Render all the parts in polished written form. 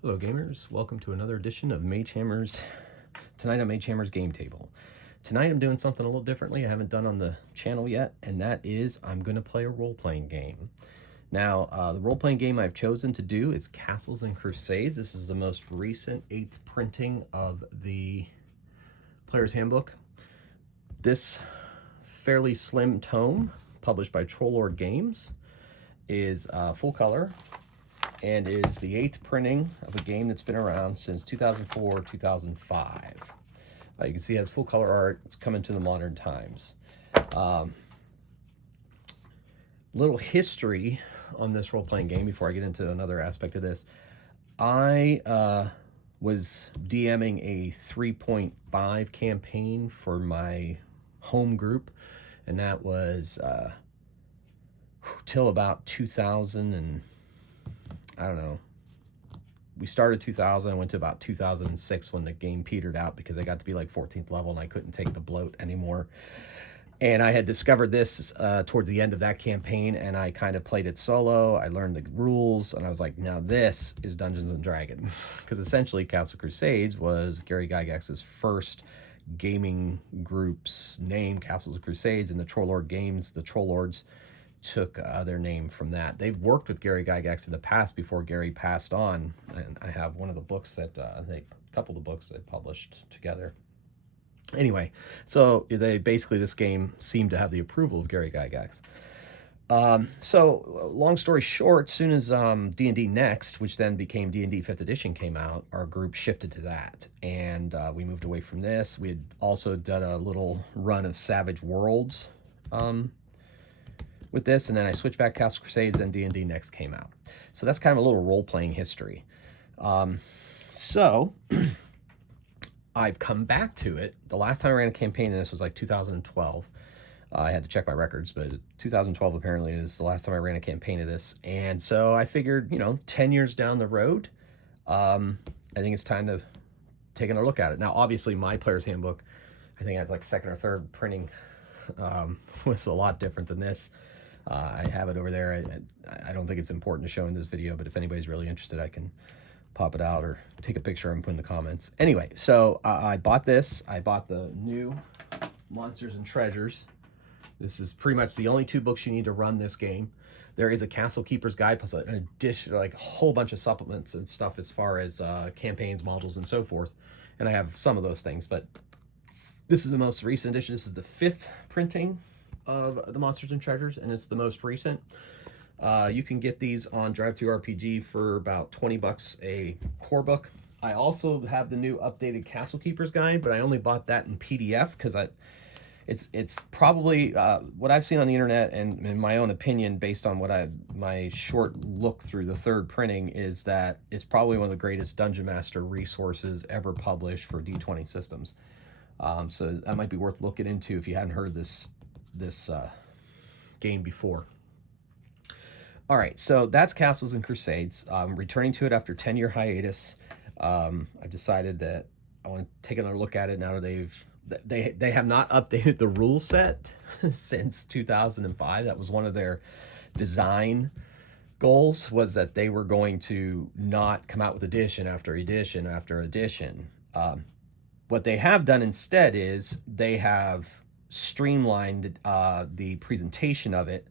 Hello gamers, welcome to another edition of Magehammer's, tonight on Magehammer's Game Table. Tonight I'm doing something a little differently I haven't done on the channel yet, and that is I'm going to play a role-playing game. Now, the role-playing game I've chosen to do is Castles and Crusades. This is the most recent 8th printing of the Player's Handbook. This fairly slim tome, published by Troll Games, is full color, and is the 8th printing of a game that's been around since 2004-2005. You can see it has full color art. It's coming to the modern times. Little history on this role-playing game before I get into another aspect of this. I was DMing a 3.5 campaign for my home group, and that was till about 2000 and I don't know. We started 2000, I went to about 2006 when the game petered out because I got to be like 14th level and I couldn't take the bloat anymore. And I had discovered this towards the end of that campaign, and I kind of played it solo. I learned the rules, and I was like, now this is Dungeons and Dragons. Because essentially Castle Crusades was Gary Gygax's first gaming group's name, Castles of Crusades, and the Troll Games, the Troll Lords, took their name from that. They've worked with Gary Gygax in the past before Gary passed on, and I have one of the books that a couple of the books they published together. Anyway, so they basically, this game seemed to have the approval of Gary Gygax. So long story short, as soon as D&D Next, which then became D&D 5th edition, came out, our group shifted to that, and we moved away from this. We had also done a little run of Savage Worlds with this, and then I switched back to Castle Crusades, and D&D Next came out. So that's kind of a little role-playing history. So I've come back to it. The last time I ran a campaign in this was like 2012. I had to check my records, but 2012 apparently is the last time I ran a campaign of this. And so I figured, 10 years down the road, I think it's time to take another look at it. Now, obviously, my Player's Handbook, I think it's like second or third printing, was a lot different than this. I have it over there. I don't think it's important to show in this video, but if anybody's really interested, I can pop it out or take a picture and put in the comments. Anyway, so I bought this. I bought the new Monsters and Treasures. This is pretty much the only 2 books you need to run this game. There is a Castle Keeper's Guide plus an addition, like a whole bunch of supplements and stuff as far as campaigns, modules, and so forth. And I have some of those things, but this is the most recent edition. This is the 5th printing of the Monsters and Treasures, and it's the most recent. You can get these on Drive-Thru RPG for about 20 bucks a core book. I also have the new updated Castle Keeper's Guide, but I only bought that in PDF because it's probably what I've seen on the internet, and in my own opinion, based on what my short look through the 3rd printing, is that it's probably one of the greatest Dungeon Master resources ever published for D20 systems. So that might be worth looking into if you hadn't heard this game before. All right, so that's Castles and Crusades. Returning to it after 10-year hiatus. I've decided that I want to take another look at it now that they have not updated the rule set since 2005. That was one of their design goals, was that they were going to not come out with edition after edition after edition. What they have done instead is they have streamlined the presentation of it.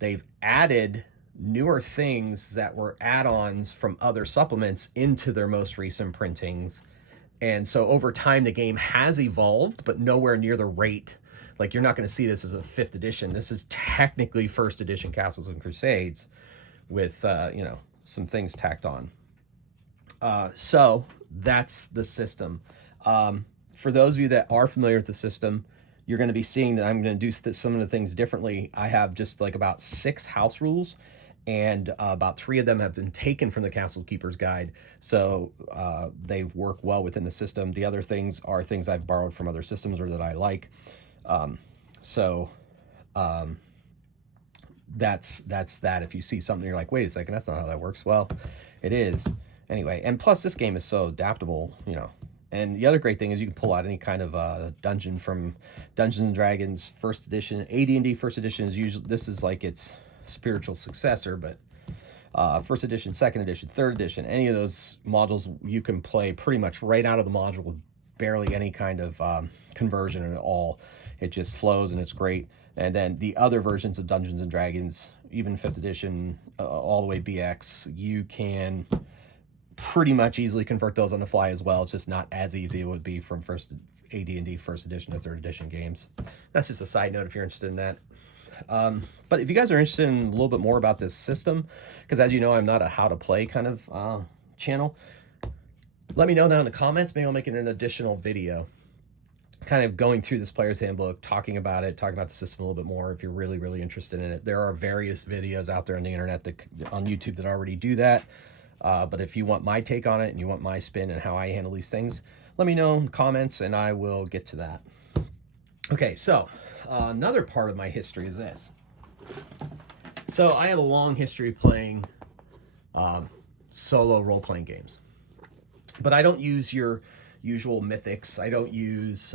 They've added newer things that were add-ons from other supplements into their most recent printings. And so over time, the game has evolved, but nowhere near the rate. Like, you're not going to see this as a 5th edition. This is technically 1st edition Castles and Crusades with, some things tacked on. So that's the system. For those of you that are familiar with the system, you're going to be seeing that I'm going to do some of the things differently. I have just like about 6 house rules, and about 3 of them have been taken from the Castle Keeper's Guide, so they work well within the system. The other things are things I've borrowed from other systems or that I like. That's that. If you see something, you're like, wait a second, that's not how that works. Well, it is. Anyway, and plus this game is so adaptable, And the other great thing is you can pull out any kind of dungeon from Dungeons and Dragons 1st edition. AD&D 1st edition is usually, this is like its spiritual successor, but first edition, second edition, third edition, any of those modules you can play pretty much right out of the module with barely any kind of conversion at all. It just flows and it's great. And then the other versions of Dungeons and Dragons, even 5th edition, all the way BX, you can pretty much easily convert those on the fly as well. It's just not as easy it would be from first AD&D first edition to third edition games. That's just a side note if you're interested in that. But if you guys are interested in a little bit more about this system, because as you know, I'm not a how to play kind of channel, let me know down in the comments. Maybe I'll make an additional video kind of going through this player's handbook, talking about it, talking about the system a little bit more if you're really, really interested in it. There are various videos out there on the internet, on YouTube, that already do that. But if you want my take on it and you want my spin and how I handle these things, let me know in the comments and I will get to that. Okay, so another part of my history is this. So I have a long history playing solo role-playing games. But I don't use your usual mythics. I don't use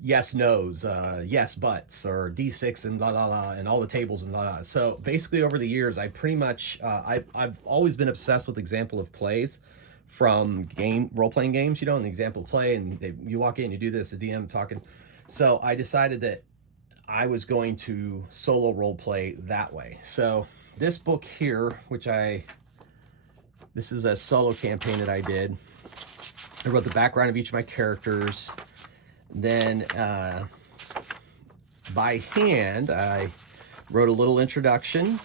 yes, no's, yes, buts, or D6 and blah, blah, blah, and all the tables and blah, blah. So basically over the years, I pretty much, I've always been obsessed with example of plays from role-playing games, you know, an example play, and you walk in, you do this, the DM talking. So I decided that I was going to solo role play that way. So this book here, this is a solo campaign that I did. I wrote the background of each of my characters. Then by hand, I wrote a little introduction.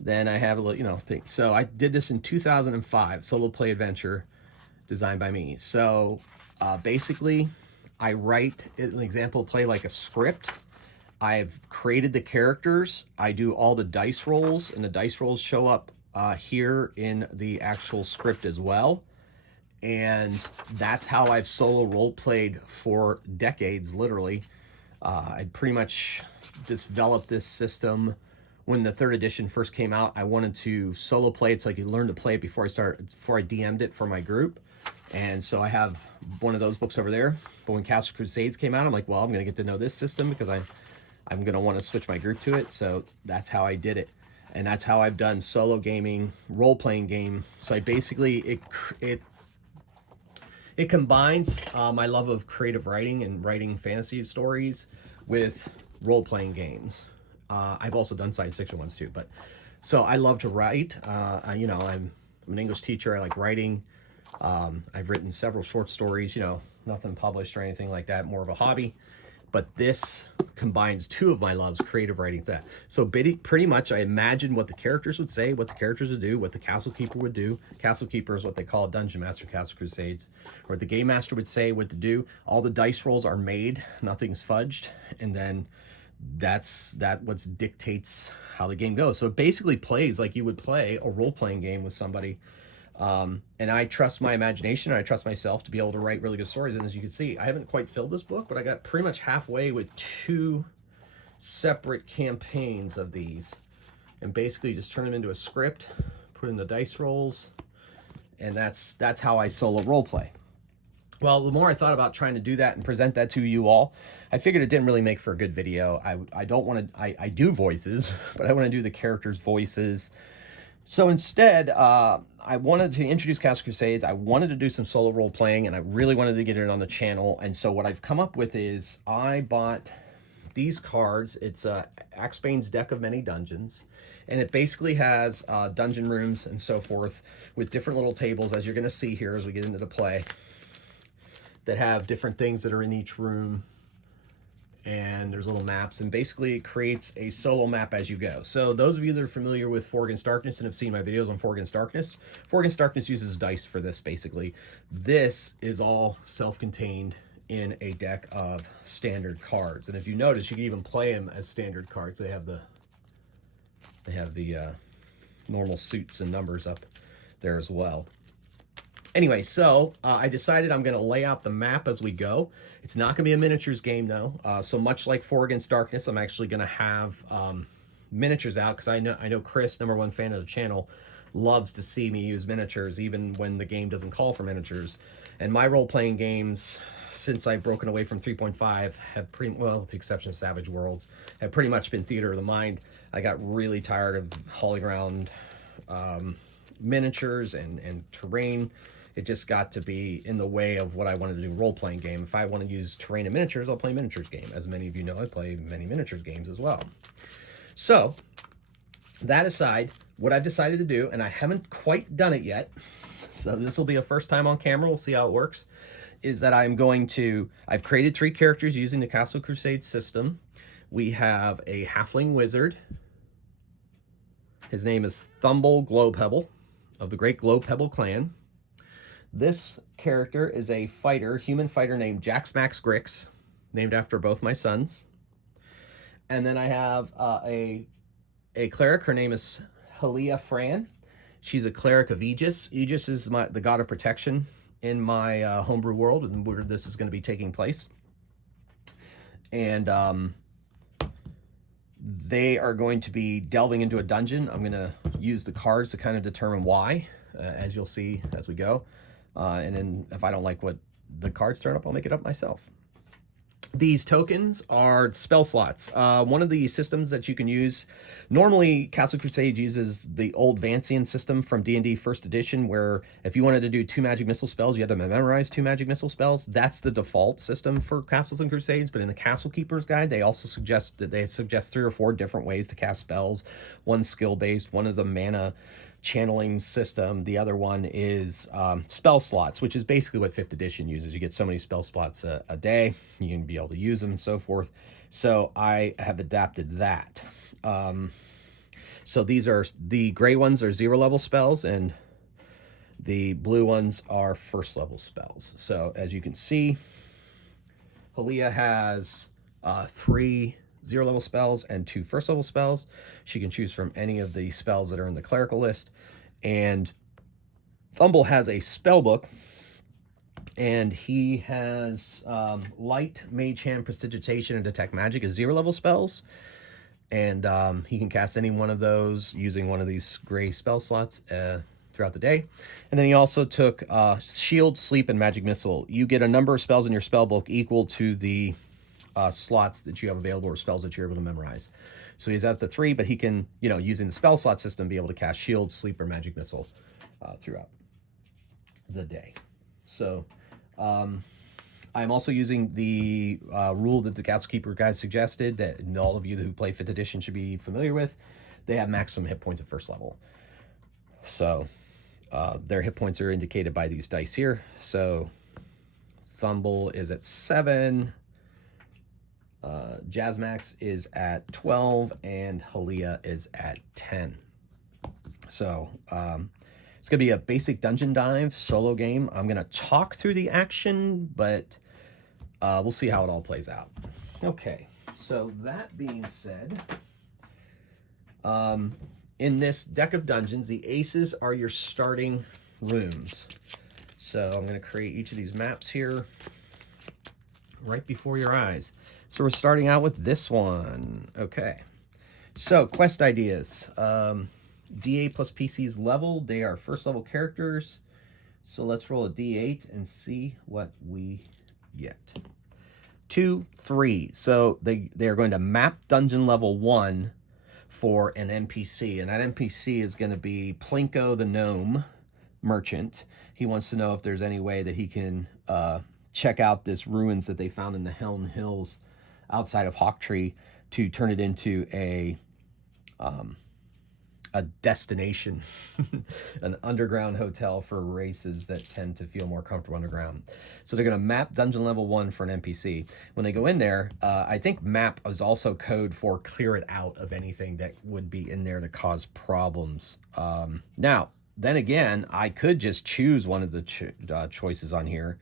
Then I have a little, you know, thing. So I did this in 2005, solo play adventure designed by me. So basically, I write an example play like a script. I've created the characters. I do all the dice rolls, and the dice rolls show up here in the actual script as well. And that's how I've solo role played for decades, literally. I pretty much developed this system when the 3rd edition first came out. I wanted to solo play it so I could learn to play it before I DM'd it for my group. And so I have one of those books over there. But when Crusades came out, I'm like, well, I'm going to get to know this system because I'm going to want to switch my group to it. So that's how I did it. And that's how I've done solo gaming, role-playing game. So I basically, it combines my love of creative writing and writing fantasy stories with role-playing games. I've also done science fiction ones too, but so I love to write. You know, I'm an English teacher. I like writing. I've written several short stories, you know, nothing published or anything like that, more of a hobby. But this combines two of my loves, creative writing, that. So pretty much I imagined what the characters would say, what the characters would do, what the castle keeper would do. Castle keeper is what they call a dungeon master, Castle Crusades. Or what the game master would say, what to do. All the dice rolls are made, nothing's fudged. And then that what dictates how the game goes. So it basically plays like you would play a role-playing game with somebody. And I trust my imagination, and I trust myself to be able to write really good stories. And as you can see, I haven't quite filled this book, but I got pretty much halfway with 2 separate campaigns of these. And basically just turn them into a script, put in the dice rolls, and that's how I solo role play. Well, the more I thought about trying to do that and present that to you all, I figured it didn't really make for a good video. I don't want to, I do voices, but I want to do the characters' voices. So instead, I wanted to introduce Castle Crusades. I wanted to do some solo role playing, and I really wanted to get it on the channel. And so what I've come up with is I bought these cards. It's Axbane's Deck of Many Dungeons, and it basically has dungeon rooms and so forth with different little tables, as you're going to see here as we get into the play, that have different things that are in each room. And there's little maps, and basically it creates a solo map as you go. So those of you that are familiar with 4 Against Darkness and have seen my videos on 4 Against Darkness, 4 Against Darkness uses dice for this, basically. This is all self-contained in a deck of standard cards. And if you notice, you can even play them as standard cards. They have the normal suits and numbers up there as well. Anyway, so I decided I'm going to lay out the map as we go. It's not going to be a miniatures game, though. So much like 4 Against Darkness, I'm actually going to have miniatures out, because I know Chris, #1 fan of the channel, loves to see me use miniatures, even when the game doesn't call for miniatures. And my role-playing games, since I've broken away from 3.5, have pretty, well, with the exception of Savage Worlds, have pretty much been theater of the mind. I got really tired of hauling around miniatures and terrain. It just got to be in the way of what I wanted to do role-playing game. If I want to use terrain and miniatures, I'll play a miniatures game. As many of you know, I play many miniatures games as well. So, that aside, what I've decided to do, and I haven't quite done it yet, so this will be a first time on camera, we'll see how it works, is that I've created 3 characters using the Castle Crusades system. We have a halfling wizard. His name is Thumble Glowoebble of the Great Glowoebble clan. This character is a fighter, human fighter named Jazmax Grix, named after both my sons. And then I have a cleric. Her name is Helea Fran. She's a cleric of Aegis. Aegis is the god of protection in my homebrew world, and where this is going to be taking place. And they are going to be delving into a dungeon. I'm going to use the cards to kind of determine why, as you'll see as we go. And then if I don't like what the cards turn up, I'll make it up myself. These tokens are spell slots. One of the systems that you can use, normally Castle Crusade uses the old Vancian system from D&D first edition, where if you wanted to do 2 magic missile spells, you had to memorize 2 magic missile spells. That's the default system for Castles and Crusades, but in the Castle Keeper's Guide, they also suggest 3 or 4 different ways to cast spells. One's skill-based, one is a mana channeling system. The other one is spell slots, which is basically what 5th edition uses. You get so many spell slots a day, you can be able to use them and so forth. So I have adapted that. So these are, the gray ones are 0 level spells, and the blue ones are 1st level spells. So as you can see, Helea has 3 0 level spells and 2 1st level spells. She can choose from any of the spells that are in the clerical list. And Thumble has a spell book, and he has Light, Mage Hand, Prestidigitation, and Detect Magic as 0 level spells. And he can cast any one of those using one of these gray spell slots throughout the day. And then he also took Shield, Sleep, and Magic Missile. You get a number of spells in your spell book equal to the slots that you have available, or spells that you're able to memorize. So he's up to 3, but he can, using the spell slot system, be able to cast Shield, Sleep, or Magic Missile throughout the day. So I'm also using the rule that the Castle Keeper guys suggested, that all of you who play 5th edition should be familiar with. They have maximum hit points at 1st level. So their hit points are indicated by these dice here. So Thumble is at 7. Jazmax is at 12, and Helea is at 10. So it's going to be a basic dungeon dive solo game. I'm going to talk through the action, but we'll see how it all plays out. Okay, so that being said, in this deck of dungeons, the aces are your starting rooms. So I'm going to create each of these maps here right before your eyes. So we're starting out with this one. Okay. So quest ideas. D8 plus PC's level. They are 1st level characters. So let's roll a D8 and see what we get. 2, 3. So they are going to map dungeon level 1 for an NPC. And that NPC is going to be Plinko the Gnome Merchant. He wants to know if there's any way that he can check out this ruins that they found in the Helm Hills outside of Hawktree, to turn it into a destination, an underground hotel for races that tend to feel more comfortable underground. So they're going to map dungeon level 1 for an NPC. When they go in there, I think map is also code for clear it out of anything that would be in there to cause problems. Now, then again, I could just choose one of the choices on here.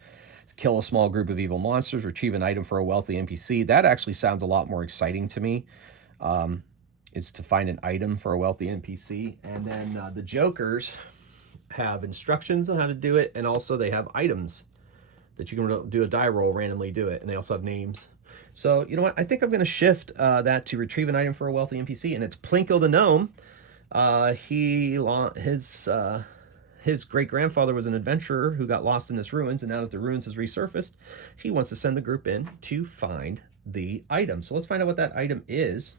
Kill a small group of evil monsters, retrieve an item for a wealthy NPC. That actually sounds a lot more exciting to me, is to find an item for a wealthy NPC. And then the jokers have instructions on how to do it, and also they have items that you can do a die roll, randomly do it, and they also have names. So, you know what? I think I'm going to shift that to retrieve an item for a wealthy NPC, and it's Plinko the Gnome. His great-grandfather was an adventurer who got lost in this ruins, and now that the ruins has resurfaced, he wants to send the group in to find the item. So let's find out what that item is.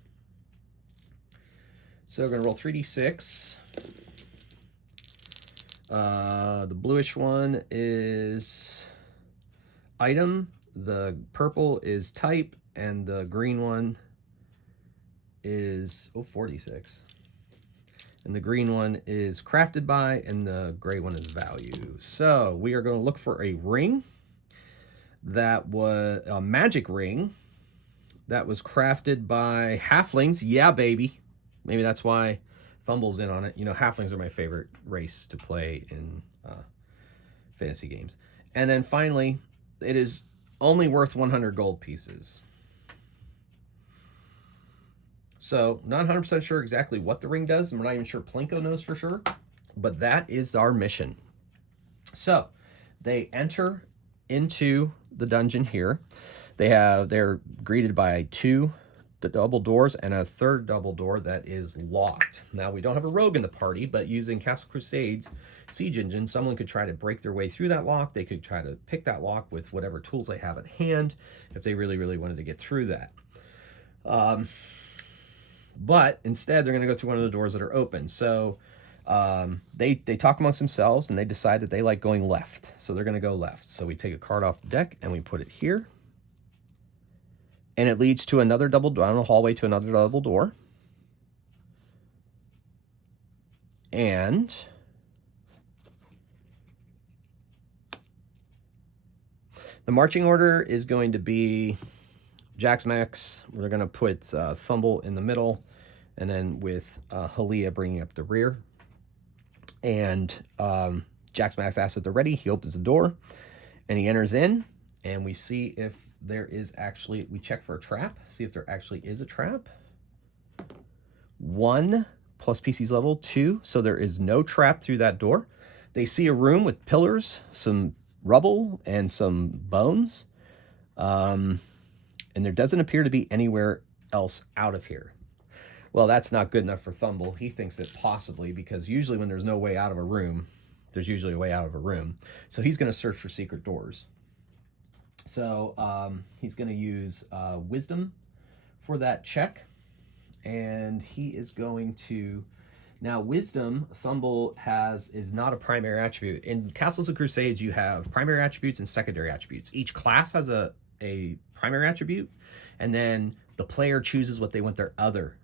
So we're going to roll 3d6. The bluish one is item, the purple is type, and the green one is 46. And the green one is crafted by, and the gray one is value. So we are going to look for a ring that was a magic ring that was crafted by halflings. Yeah, baby. Maybe that's why Thumble's in on it. You know, halflings are my favorite race to play in fantasy games. And then finally, it is only worth 100 gold pieces. So, not 100% sure exactly what the ring does, and we're not even sure Plinko knows for sure, but that is our mission. So, they enter into the dungeon here. They're greeted by two double doors and a third double door that is locked. Now, we don't have a rogue in the party, but using Castle Crusades Siege Engine, someone could try to break their way through that lock. They could try to pick that lock with whatever tools they have at hand if they really, really wanted to get through that. But instead, they're going to go through one of the doors that are open. So they talk amongst themselves, and they decide that they like going left. So they're going to go left. So we take a card off the deck, and we put it here. And it leads to another double door, down a hallway to another double door. And the marching order is going to be Jazmax. We're going to put Thumble in the middle, and then with Helea bringing up the rear. And Jazmax asks if they're ready. He opens the door, and he enters in, and we see if there is actually, we check for a trap, see if there actually is a trap. 1 plus PC's level, 2, so there is no trap through that door. They see a room with pillars, some rubble, and some bones. And there doesn't appear to be anywhere else out of here. Well, that's not good enough for Thumble. He thinks that possibly, because usually when there's no way out of a room, there's usually a way out of a room. So he's going to search for secret doors. So he's going to use Wisdom for that check. And he is going to... Now, Wisdom, Thumble is not a primary attribute. In Castles of Crusades, you have primary attributes and secondary attributes. Each class has a primary attribute, and then the player chooses what they want their other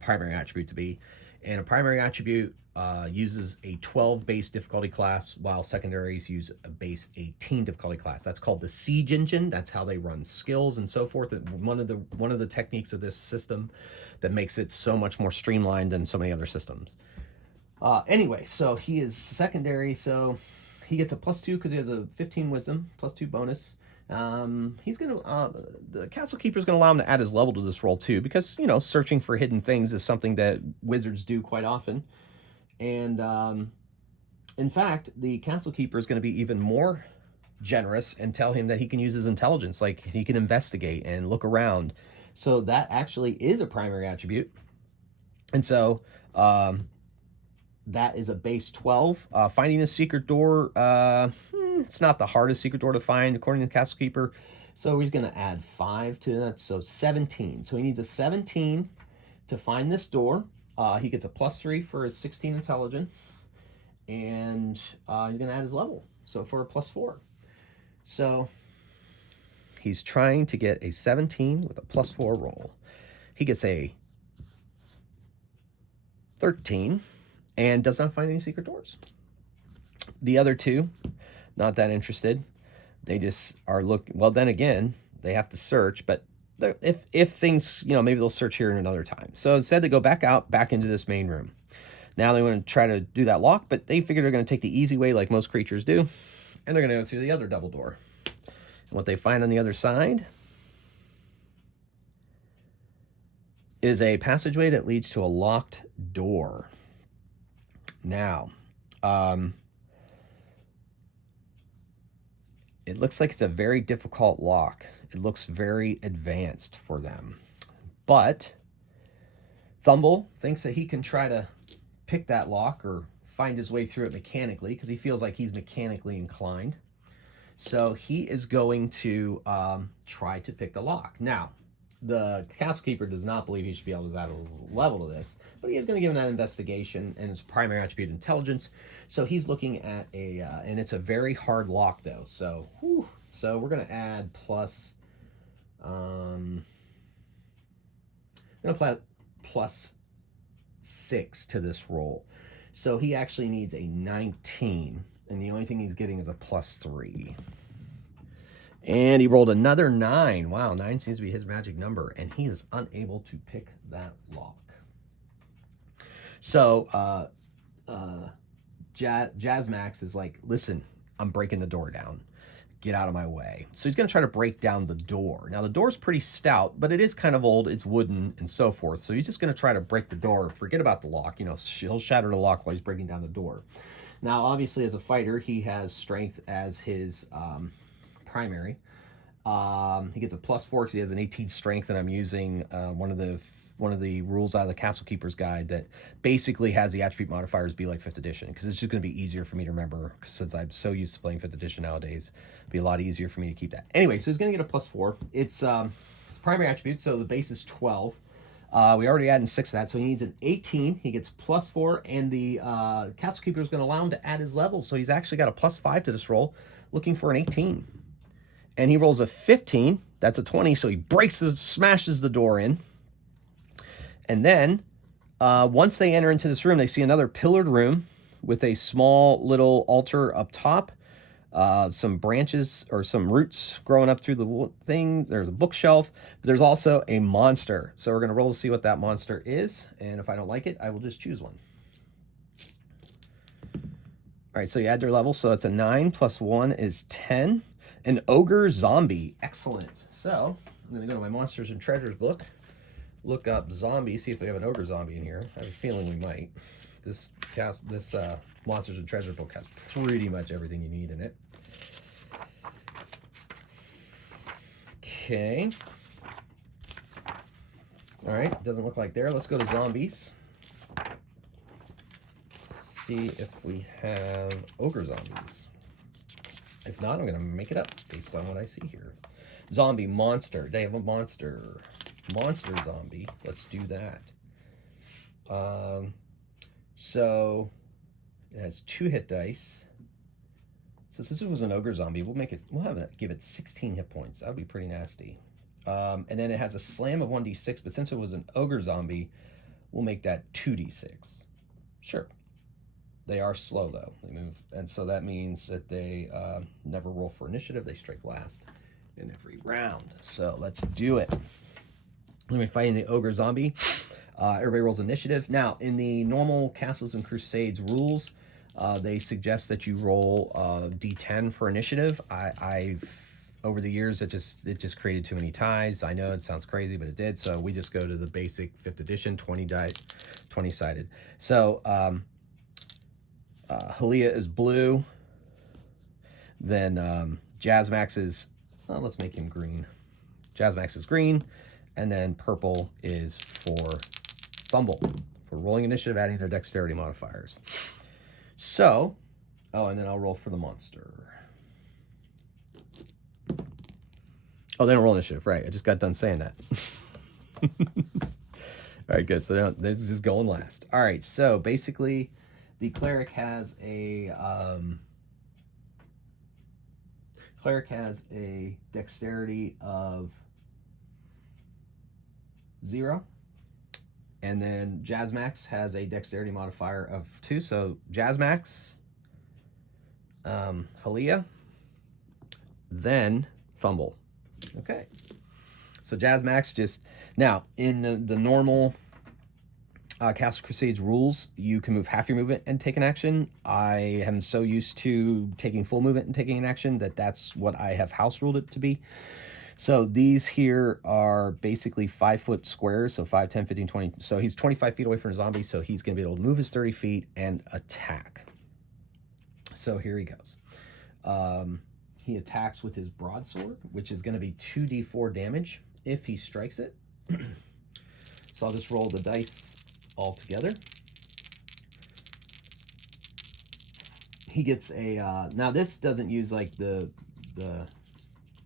primary attribute to be. And a primary attribute uses a 12 base difficulty class, while secondaries use a base 18 difficulty class. That's called the Siege Engine. That's how they run skills and so forth. And one of the techniques of this system that makes it so much more streamlined than so many other systems. Anyway, so he is secondary, so he gets a +2 because he has a 15 wisdom, +2 bonus. He's gonna the Castle Keeper is gonna allow him to add his level to this roll too, because you know searching for hidden things is something that wizards do quite often. And in fact, the Castle Keeper is going to be even more generous and tell him that he can use his intelligence, like he can investigate and look around. So that actually is a primary attribute. And so that is a base 12. Finding a secret door, it's not the hardest secret door to find according to the Castle Keeper. So he's going to add 5 to that, so 17. So he needs a 17 to find this door. He gets a +3 for his 16 intelligence, and he's going to add his level, so for a +4. So he's trying to get a 17 with a +4 roll. He gets a 13 and does not find any secret doors. The other two, not that interested. They just are looking. Well, then again, they have to search, but if things, you know, maybe they'll search here in another time. So instead they go back into this main room. Now they want to try to do that lock, but they figure they're going to take the easy way like most creatures do, and they're going to go through the other double door. And what they find on the other side is a passageway that leads to a locked door. Now, it looks like it's a very difficult lock. It looks very advanced for them. But Thumble thinks that he can try to pick that lock or find his way through it mechanically, because he feels like he's mechanically inclined. So he is going to try to pick the lock. Now, the castle keeper does not believe he should be able to add a level to this, but he is going to give him that investigation, and his primary attribute intelligence. So he's looking at a, and it's a very hard lock though. So, so we're going to add plus, I'm going to apply plus 6 to this roll. So he actually needs a 19, and the only thing he's getting is a plus 3. And he rolled another 9. Wow, 9 seems to be his magic number, and he is unable to pick that lock. So Jazmax is like, listen, I'm breaking the door down. Get out of my way. So he's going to try to break down the door. Now, the door's pretty stout, but it is kind of old. It's wooden and so forth. So he's just going to try to break the door. Forget about the lock. You know, he'll shatter the lock while he's breaking down the door. Now, obviously, as a fighter, he has strength as his primary. He gets a plus 4 because he has an 18 strength, and I'm using one of the rules out of the Castle Keeper's Guide that basically has the attribute modifiers be like 5th edition, because it's just going to be easier for me to remember, since I'm so used to playing 5th edition nowadays. It'd be a lot easier for me to keep that. Anyway, so he's going to get a plus 4. It's primary attribute, so the base is 12. We already added 6 to that, so he needs an 18. He gets plus 4, and the Castle Keeper is going to allow him to add his level, so he's actually got a plus 5 to this roll, looking for an 18. And he rolls a 15. That's a 20, so he smashes the door in. And then, once they enter into this room, they see another pillared room with a small little altar up top, some branches or some roots growing up through the things. There's a bookshelf, but there's also a monster. So we're going to roll to see what that monster is. And if I don't like it, I will just choose one. All right, so you add their level. So it's a 9 plus 1 is 10. An ogre zombie. Excellent. So I'm going to go to my Monsters and Treasures book, look up zombie, see if we have an ogre zombie in here. I have a feeling we might. This Monsters and Treasure book has pretty much everything you need in it. Okay. All right, doesn't look like there. Let's go to zombies. See if we have ogre zombies. If not, I'm going to make it up based on what I see here. Zombie monster. They have a monster. Monster zombie. Let's do that. So it has 2 hit dice. So since it was an ogre zombie, give it 16 hit points. That would be pretty nasty. And then it has a slam of 1d6, but since it was an ogre zombie, we'll make that 2d6. Sure. They are slow though. They move, and so that means that they never roll for initiative. They strike last in every round. So let's do it. Let me fight in the ogre zombie. Everybody rolls initiative. Now, in the normal Castles and Crusades rules, they suggest that you roll d10 for initiative. I've over the years it just created too many ties. I know it sounds crazy, but it did. So we just go to the basic 5th edition 20 sided. So Helea is blue. Then Jazmax is, let's make him green. Jazmax is green. And then purple is for Thumble, for rolling initiative, adding their dexterity modifiers. So, and then I'll roll for the monster. Oh, they don't roll initiative, right. I just got done saying that. All right, good. So they're just going last. All right, so basically the cleric has a dexterity of 0, and then Jazmax has a dexterity modifier of 2. So Jazmax, Helea, then Thumble. Okay. So Jazmax just now in the normal Castle Crusades rules, you can move half your movement and take an action. I am so used to taking full movement and taking an action that's what I have house ruled it to be. So these here are basically 5-foot squares, so 5, 10, 15, 20. So he's 25 feet away from a zombie, so he's going to be able to move his 30 feet and attack. So here he goes. He attacks with his broadsword, which is going to be 2d4 damage if he strikes it. So I'll just roll the dice all together. He gets a... now this doesn't use like the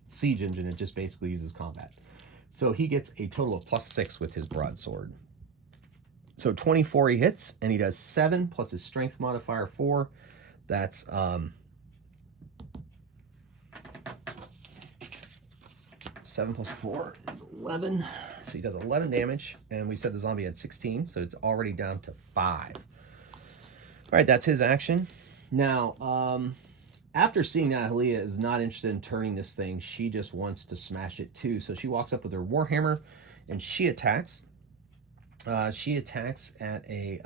siege engine, it just basically uses combat. So he gets a total of +6 with his broadsword. So 24 he hits, and he does 7 plus his strength modifier 4. That's 7 plus 4 is 11. So he does 11 damage, and we said the zombie had 16, so it's already down to 5. All right, that's his action. Now, after seeing that Helea is not interested in turning this thing, she just wants to smash it too. So she walks up with her warhammer, and she attacks. She attacks at a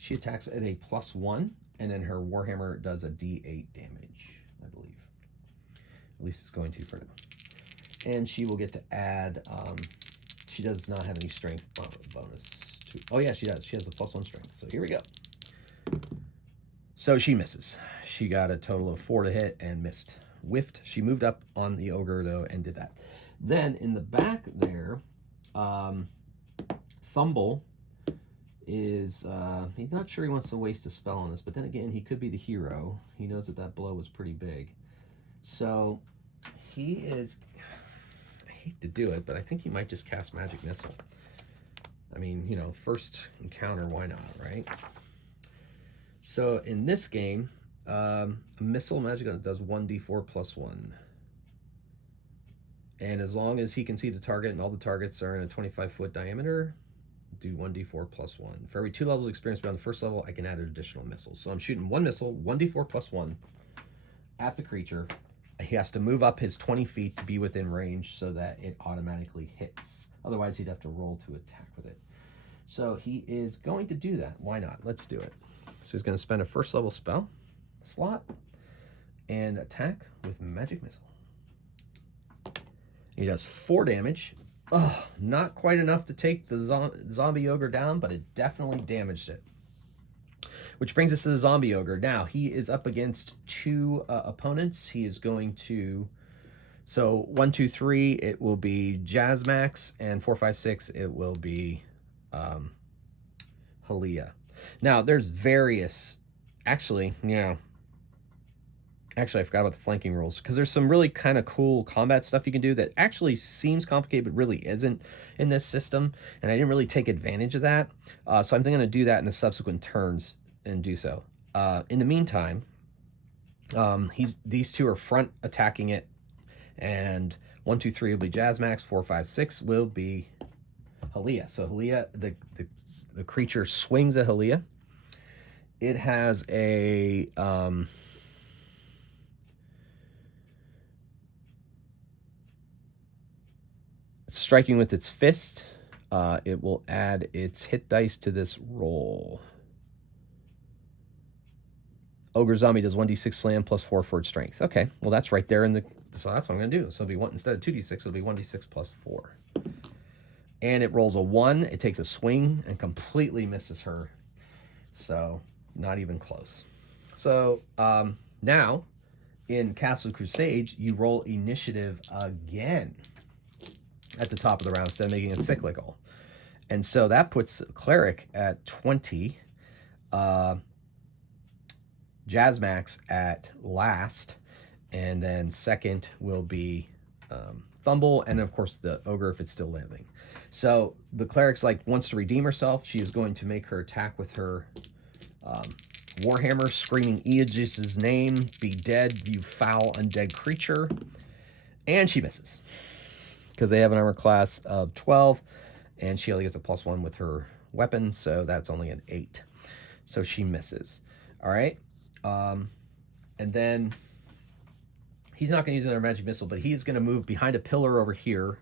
+1, and then her warhammer does a d8 damage, I believe. At least it's going to for now. And she will get to add. She does not have any strength bonus. Oh yeah, she does. She has a +1 strength. So here we go. So she misses. She got a total of 4 to hit and missed. Whiffed. She moved up on the ogre though and did that. Then in the back there, Thumble is, he's not sure he wants to waste a spell on this, but then again, he could be the hero. He knows that that blow was pretty big. So he is, I hate to do it, but I think he might just cast Magic Missile. I mean, you know, first encounter, why not, right? So in this game, a missile magic gun does 1d4 + 1. And as long as he can see the target and all the targets are in a 25-foot diameter, do 1d4 + 1. For every 2 levels of experience beyond the first level, I can add an additional missile. So I'm shooting 1 missile, 1d4 + 1 at the creature. He has to move up his 20 feet to be within range so that it automatically hits. Otherwise, he'd have to roll to attack with it. So he is going to do that. Why not? Let's do it. So he's going to spend a first level spell slot and attack with Magic Missile. He does 4 damage. Oh, not quite enough to take the zombie ogre down, but it definitely damaged it. Which brings us to the zombie ogre. Now, he is up against 2 opponents. He is going to... So, 1, 2, 3, it will be Jazmax, and 4, 5, 6, it will be Helea. Now, there's various... Actually, yeah. Actually, I forgot about the flanking rules, because there's some really kind of cool combat stuff you can do that actually seems complicated, but really isn't in this system, and I didn't really take advantage of that. So I'm going to do that in the subsequent turns and do so. In the meantime, these 2 are front attacking it, and 1, 2, 3 will be Jazmax, 4, 5, 6 will be Helea. So Helea, the creature swings at Helea. It has a... striking with its fist, it will add its hit dice to this roll. Ogre zombie does 1d6 slam plus 4 for its strength. Okay, well that's right there in the... So that's what I'm going to do. So it'll be one, instead of 2d6, it'll be 1d6 plus 4. And it rolls a 1. It takes a swing and completely misses her. So not even close. So now in Castle Crusades, you roll initiative again at the top of the round instead of making it cyclical. And so that puts cleric at 20, Jazmax at last, and then second will be Thumble, and of course the ogre if it's still living. So the cleric's like wants to redeem herself. She is going to make her attack with her warhammer, screaming Aegis' name, be dead, you foul undead creature. And she misses, because they have an armor class of 12, and she only gets a +1 with her weapon, so that's only an 8. So she misses. All right. And then he's not going to use another magic missile, but he is going to move behind a pillar over here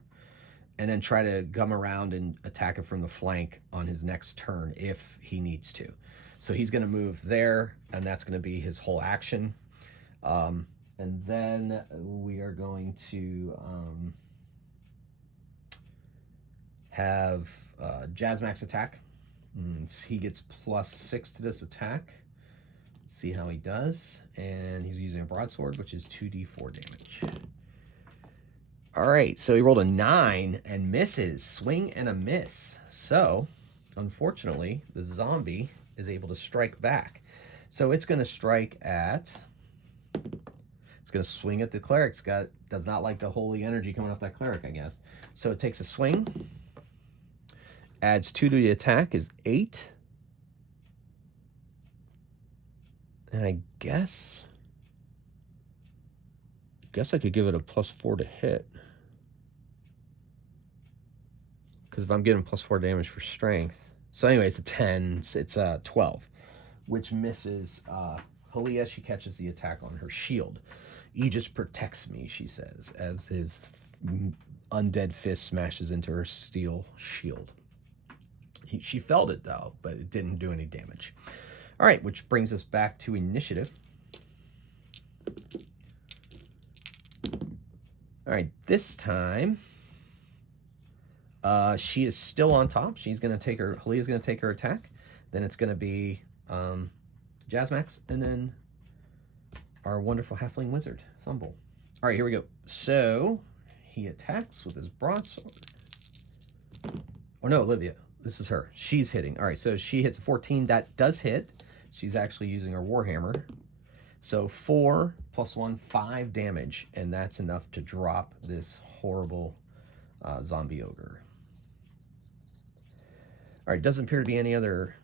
and then try to gum around and attack it from the flank on his next turn if he needs to. So he's going to move there, and that's going to be his whole action. And then we are going to have Jazmax attack. He gets +6 to this attack. Let's see how he does. And he's using a broadsword, which is 2d4 damage. All right, so he rolled a 9 and misses. Swing and a miss. So, unfortunately, the zombie is able to strike back. So it's going to strike at... It's going to swing at the cleric. Does not like the holy energy coming off that cleric, I guess. So it takes a swing. Adds 2 to the attack is 8. And I guess I could give it a +4 to hit. Because if I'm getting +4 damage for strength. So anyway, it's a 10. It's a 12. Which misses Helea. She catches the attack on her shield. Aegis protects me, she says, as his undead fist smashes into her steel shield. She felt it, though, but it didn't do any damage. All right, which brings us back to initiative. All right, this time, she is still on top. She's going to take her, Helea's going to take her attack. Then it's going to be Jazmax, and then our wonderful halfling wizard, Thumble. All right, here we go. So, he attacks with his broadsword. Oh, no, Olivia. This is her. She's hitting. All right, so she hits 14. That does hit. She's actually using her warhammer. So 4 + 1, 5 damage, and that's enough to drop this horrible zombie ogre. All right, doesn't appear to be any other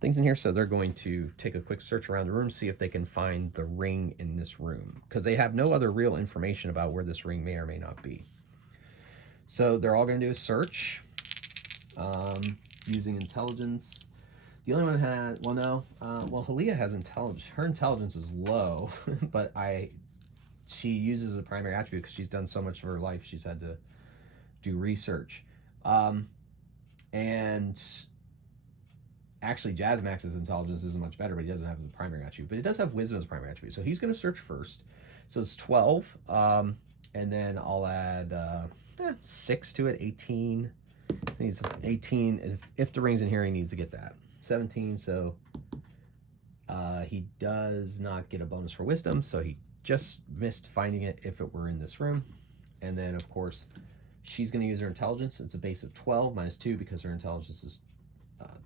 things in here, so they're going to take a quick search around the room, see if they can find the ring in this room, because they have no other real information about where this ring may or may not be. So they're all going to do a search using intelligence. The only one had, well, no, well, Helea has intelligence. Her intelligence is low, but she uses a primary attribute because she's done so much of her life. She's had to do research. And actually, Jazmax's intelligence isn't much better, but he doesn't have his primary attribute. But he does have wisdom as primary attribute. So he's going to search first. So it's 12. And then I'll add 6 to it, 18. He needs 18. If the ring's in here, he needs to get that. 17, so he does not get a bonus for wisdom, so he just missed finding it if it were in this room. And then, of course, she's going to use her intelligence. It's a base of 12, -2, because her intelligence is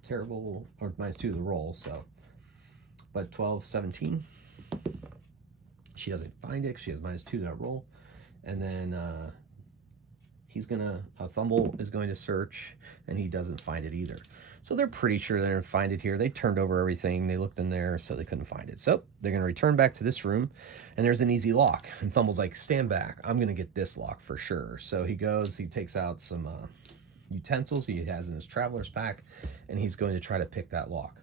terrible, or -2 to the roll, so. But 12, 17. She doesn't find it, she has -2 to that roll. And then he's going to, Thumble is going to search, and he doesn't find it either. So they're pretty sure they're going to find it here. They turned over everything. They looked in there, so they couldn't find it. So they're going to return back to this room, and there's an easy lock. And Thumble's like, stand back. I'm going to get this lock for sure. So he goes, he takes out some utensils he has in his traveler's pack, and he's going to try to pick that lock.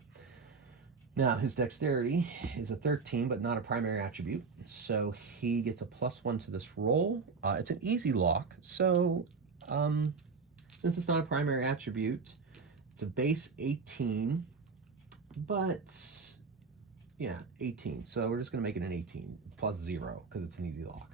Now, his dexterity is a 13, but not a primary attribute. So he gets a +1 to this roll. It's an easy lock. So since it's not a primary attribute, it's a base 18, but yeah, 18. So we're just going to make it an 18 +0 because it's an easy lock.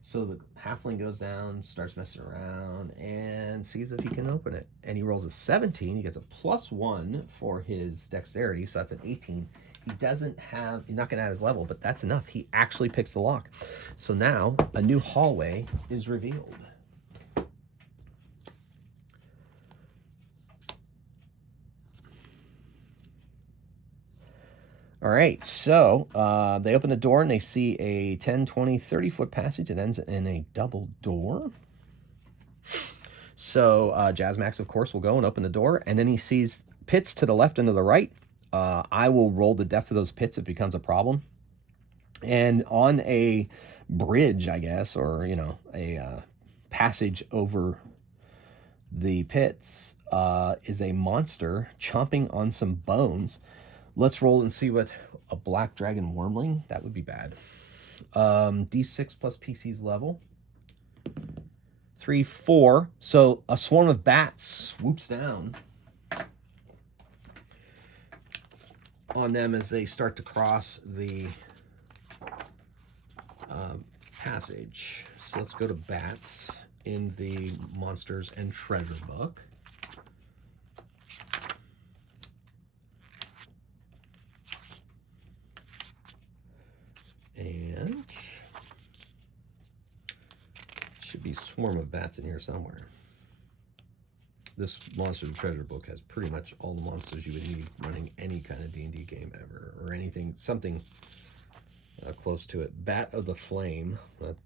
So the halfling goes down, starts messing around, and sees if he can open it. And he rolls a 17. He gets a +1 for his dexterity, so that's an 18. He doesn't have, he's not going to add his level, but that's enough. He actually picks the lock. So now a new hallway is revealed. All right, so they open the door and they see a 10, 20, 30-foot passage. It ends in a double door. So Jazmax, of course, will go and open the door, and then he sees pits to the left and to the right. I will roll the depth of those pits if it becomes a problem. And on a bridge, I guess, or, you know, a passage over the pits is a monster chomping on some bones. Let's roll and see what a black dragon wormling, that would be bad. D6 plus PC's level. 3, 4. So a swarm of bats swoops down on them as they start to cross the passage. So let's go to bats in the monsters and treasure book. And should be swarm of bats in here somewhere. This monster treasure book has pretty much all the monsters you would need running any kind of D&D game ever, or anything, something close to it. Bat of the Flame. That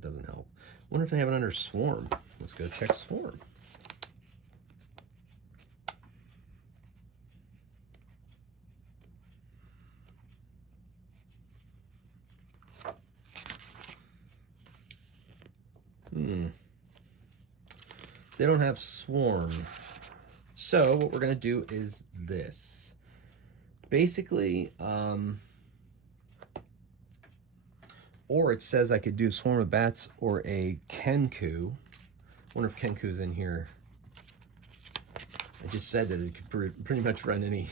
doesn't help. Wonder if they have it under Swarm. Let's go check Swarm. They don't have Swarm. So what we're going to do is this. Basically, or it says I could do Swarm of Bats or a Kenku. I wonder if Kenku's in here. I just said that it could pretty much run any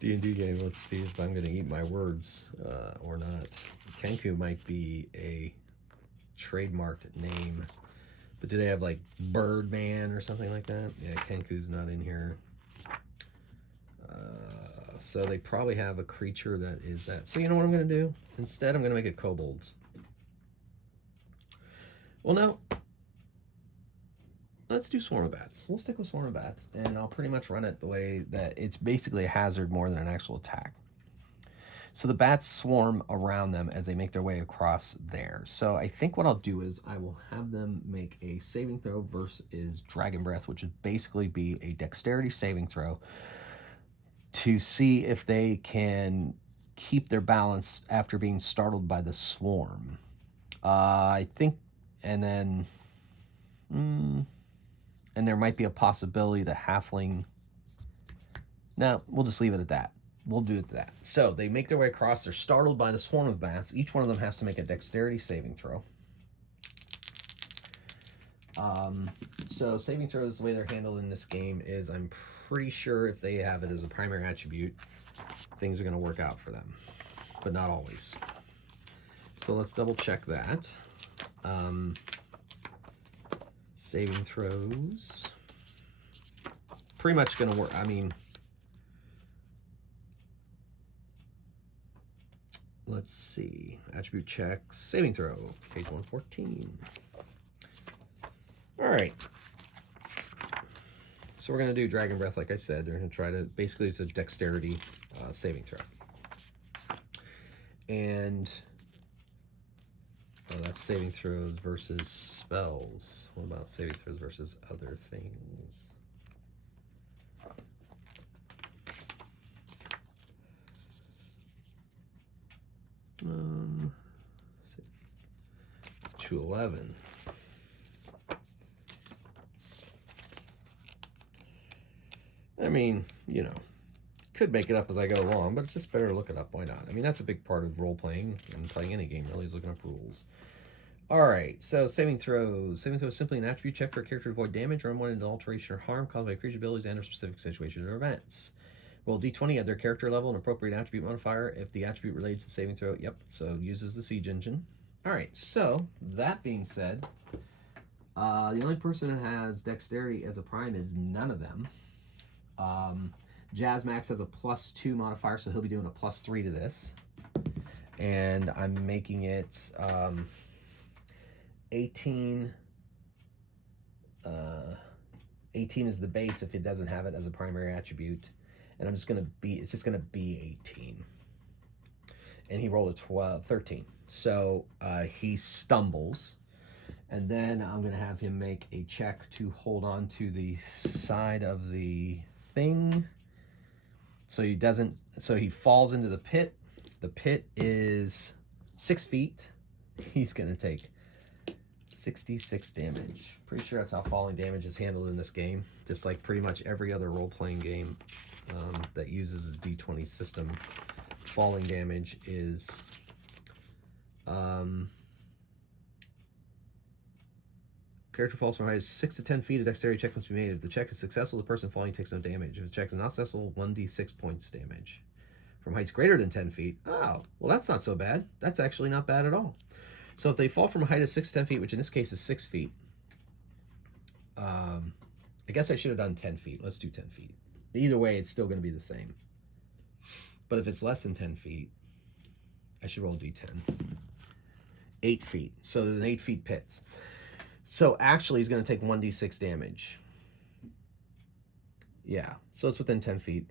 D&D game. Let's see if I'm going to eat my words or not. Kenku might be a trademarked name. But do they have like Birdman or something like that? Yeah, Kenku's not in here. So they probably have a creature that is that. So you know what I'm going to do? Instead, I'm going to make it kobolds. Well, no. Let's do Swarm of Bats. We'll stick with Swarm of Bats, and I'll pretty much run it the way that it's basically a hazard more than an actual attack. So the bats swarm around them as they make their way across there. So I think what I'll do is I will have them make a saving throw versus Dragon Breath, which would basically be a dexterity saving throw to see if they can keep their balance after being startled by the swarm. I think, and then, and there might be a possibility that halfling, no, we'll just leave it at that. We'll do it that. So they make their way across. They're startled by the swarm of bats. Each one of them has to make a dexterity saving throw. So saving throws, the way they're handled in this game is I'm pretty sure if they have it as a primary attribute, things are going to work out for them, but not always. So let's double check that. Saving throws. Pretty much going to work. I mean, let's see. Attribute checks. Saving throw. Page 114. All right. So we're going to do Dragon Breath, like I said. They're going to try to, basically it's a dexterity saving throw. And that's saving throws versus spells. What about saving throws versus other things? 211. I mean, you know, could make it up as I go along, but it's just better to look it up. Why not? I mean, that's a big part of role-playing and playing any game, really, is looking up rules. All right, so saving throws. Saving throws is simply an attribute check for a character to avoid damage or unwanted alteration or harm caused by creature abilities and or specific situations or events. Roll d20 at their character level, an appropriate attribute modifier if the attribute relates to saving throw. Yep, so uses the siege engine. All right, so that being said, the only person that has dexterity as a prime is none of them. Jazmax has a +2 modifier, so he'll be doing a +3 to this. And I'm making it 18. 18 is the base if it doesn't have it as a primary attribute. And I'm just going to be, it's just going to be 18. And he rolled a 13. So he stumbles. And then I'm going to have him make a check to hold on to the side of the thing. So he doesn't, so he falls into the pit. The pit is 6 feet. He's going to take 66 damage. Pretty sure that's how falling damage is handled in this game. Just like pretty much every other role-playing game that uses a D20 system. Falling damage is character falls from height 6 to 10 feet. A dexterity check must be made. If the check is successful, the person falling takes no damage. If the check is not successful, 1d6 points damage. From heights greater than 10 feet. Oh, well, that's not so bad. That's actually not bad at all. So if they fall from a height of 6 to 10 feet, which in this case is 6 feet, I guess I should have done 10 feet. Let's do 10 feet. Either way, it's still going to be the same. But if it's less than 10 feet, I should roll d10. 8 feet. So there's an 8 feet pits. So actually, he's going to take 1d6 damage. Yeah, so it's within 10 feet.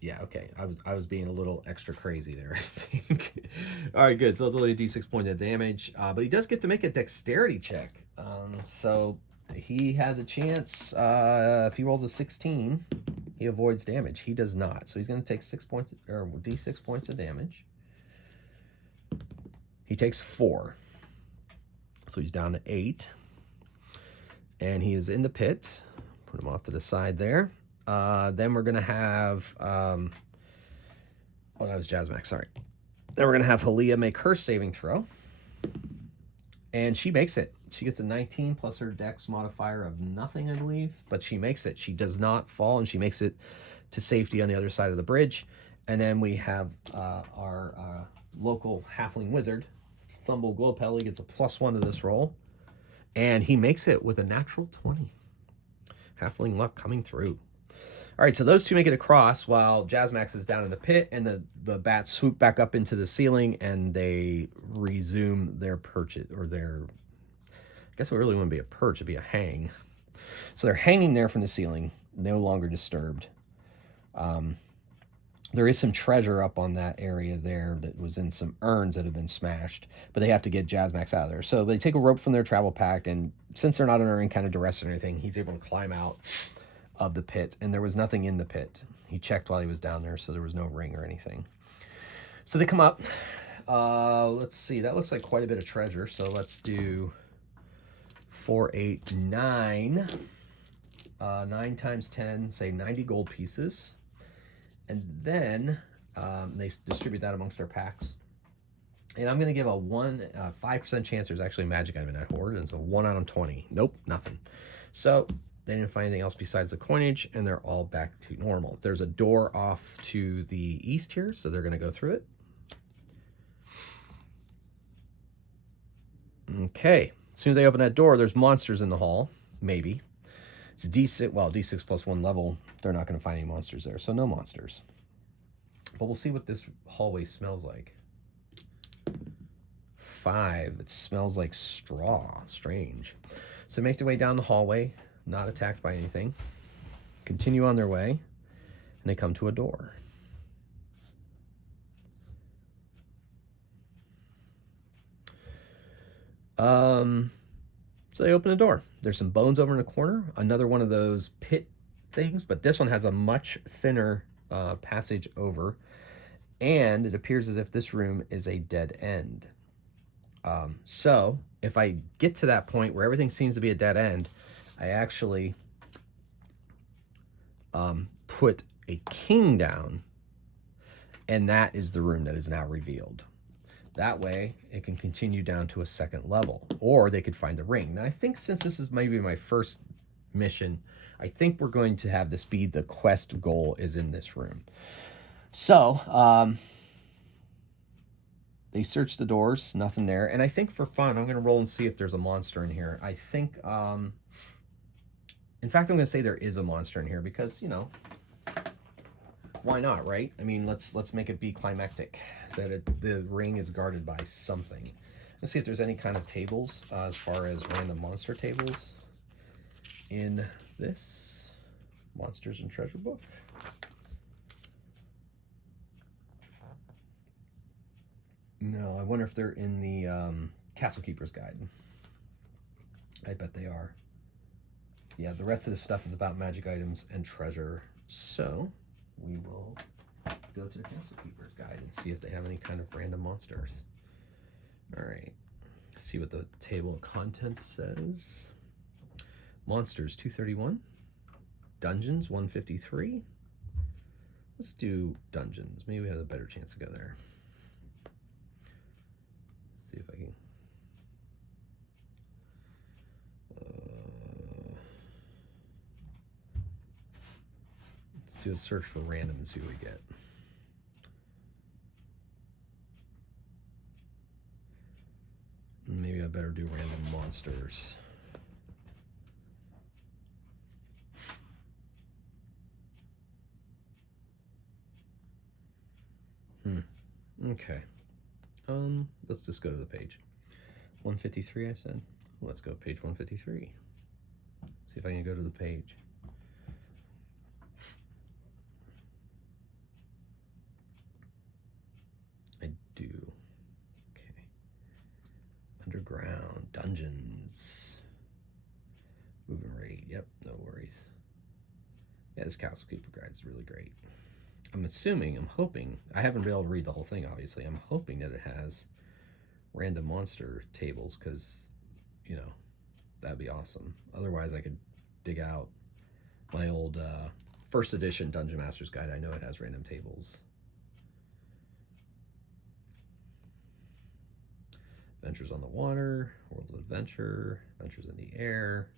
Yeah, okay. I was being a little extra crazy there, I think. All right, good. So it's only a d6 point of damage, but he does get to make a dexterity check. So he has a chance. If he rolls a 16, he avoids damage. He does not. So he's going to take 6 points or d6 points of damage. He takes 4, so he's down to 8, and he is in the pit. Put him off to the side there. Then we're going to have. Oh, that was Jazmax, sorry. Then we're going to have Helea make her saving throw. And she makes it. She gets a 19 plus her dex modifier of nothing, I believe. But she makes it. She does not fall, and she makes it to safety on the other side of the bridge. And then we have our local halfling wizard, Thumble Glowoebble. He gets a +1 to this roll. And he makes it with a natural 20. Halfling luck coming through. All right, so those two make it across while Jazmax is down in the pit, and the bats swoop back up into the ceiling, and they resume their perch, or their, I guess it really wouldn't be a perch, it'd be a hang. So they're hanging there from the ceiling, no longer disturbed. There is some treasure up on that area there that was in some urns that have been smashed, but they have to get Jazmax out of there. So they take a rope from their travel pack, and since they're not under any kind of duress or anything, he's able to climb out of the pit, and there was nothing in the pit. He checked while he was down there, so there was no ring or anything. So they come up. Let's see. That looks like quite a bit of treasure. So let's do 4, 8, 9. 9 times 10, say 90 gold pieces. And then they distribute that amongst their packs. And I'm going to give a 5% chance there's actually a magic item in that hoard. And it's a 1 out of 20. Nope, nothing. So they didn't find anything else besides the coinage, and they're all back to normal. There's a door off to the east here, so they're going to go through it. Okay. As soon as they open that door, there's monsters in the hall. Maybe. It's D6. Well, D6 plus 1 level. They're not going to find any monsters there, so no monsters. But we'll see what this hallway smells like. 5. It smells like straw. Strange. So make their way down the hallway, not attacked by anything. Continue on their way, and they come to a door. So they open the door. There's some bones over in the corner. Another one of those pit things, but this one has a much thinner passage over, and it appears as if this room is a dead end. So if I get to that point where everything seems to be a dead end, I actually put a king down, and that is the room that is now revealed. That way, it can continue down to a second level, or they could find the ring. Now, I think since this is maybe my first mission, I think we're going to have this be the quest goal is in this room. So, they search the doors, nothing there. And I think for fun, I'm going to roll and see if there's a monster in here. I think, in fact, I'm going to say there is a monster in here because, you know, why not, right? I mean, let's make it be climactic, that the ring is guarded by something. Let's see if there's any kind of tables as far as random monster tables in this Monsters and Treasure book. No, I wonder if they're in the Castle Keeper's Guide. I bet they are. Yeah, the rest of the stuff is about magic items and treasure. So we will go to the Castle Keeper's Guide and see if they have any kind of random monsters. All right, see what the table of contents says. Monsters 231, dungeons 153. Let's do dungeons. Maybe we have a better chance to go there. See if I can. Let's do a search for random and see what we get. Maybe I better do random monsters. Okay. Let's just go to the page. 153, I said. Let's go to page 153. See if I can go to the page. do? Okay. Underground, dungeons. Moving rate, yep, no worries. Yeah, this Castle Keeper guide is really great. I'm hoping, I haven't been able to read the whole thing, obviously. I'm hoping that it has random monster tables, because, you know, that'd be awesome. Otherwise, I could dig out my old first edition Dungeon Master's Guide. I know it has random tables. Adventures on the Water, Worlds of Adventure, Adventures in the Air.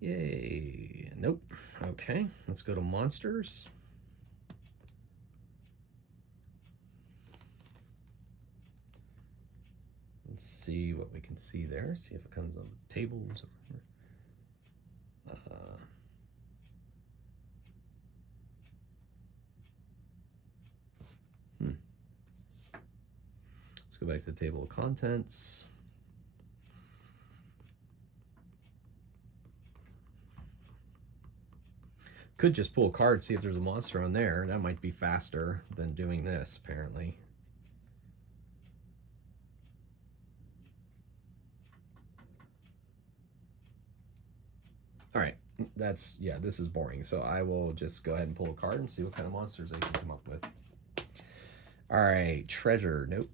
Yay. Nope. Okay, let's go to Monsters. Let's see what we can see there. See if it comes up with tables. Let's go back to the table of contents. Could just pull a card, see if there's a monster on there. That might be faster than doing this, apparently. All right, yeah, this is boring. So I will just go ahead and pull a card and see what kind of monsters I can come up with. All right, treasure, nope.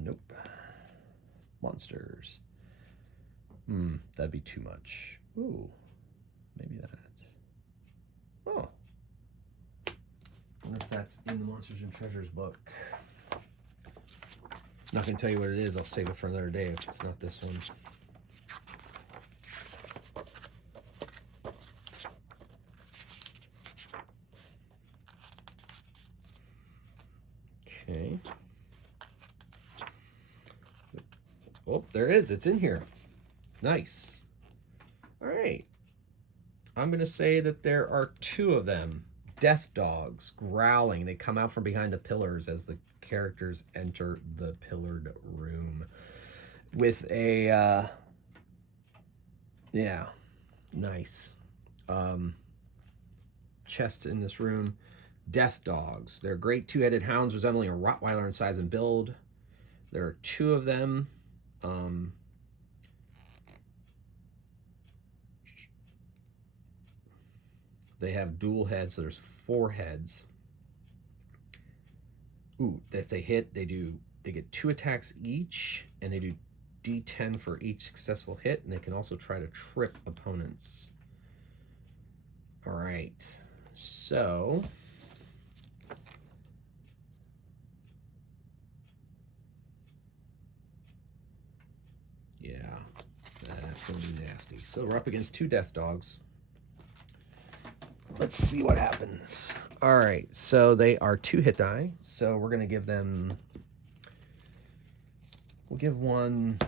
Nope. Monsters. That'd be too much. Ooh, maybe that. Oh. I wonder if that's in the Monsters and Treasures book. Not gonna tell you what it is. I'll save it for another day if it's not this one. Okay. Oh, there it is. It's in here. Nice. All right. I'm going to say that there are 2 of them. Death dogs growling. They come out from behind the pillars as the characters enter the pillared room. With a, yeah, nice. Chest in this room. Death dogs. They're great 2-headed hounds resembling a Rottweiler in size and build. There are 2 of them. They have dual heads, so there's 4 heads. Ooh, if they hit, they get 2 attacks each, and they do D10 for each successful hit, and they can also try to trip opponents. All right, so yeah, that's gonna be nasty. So we're up against 2 death dogs. Let's see what happens. All right, so they are 2 hit die. So we're gonna give them. We'll give one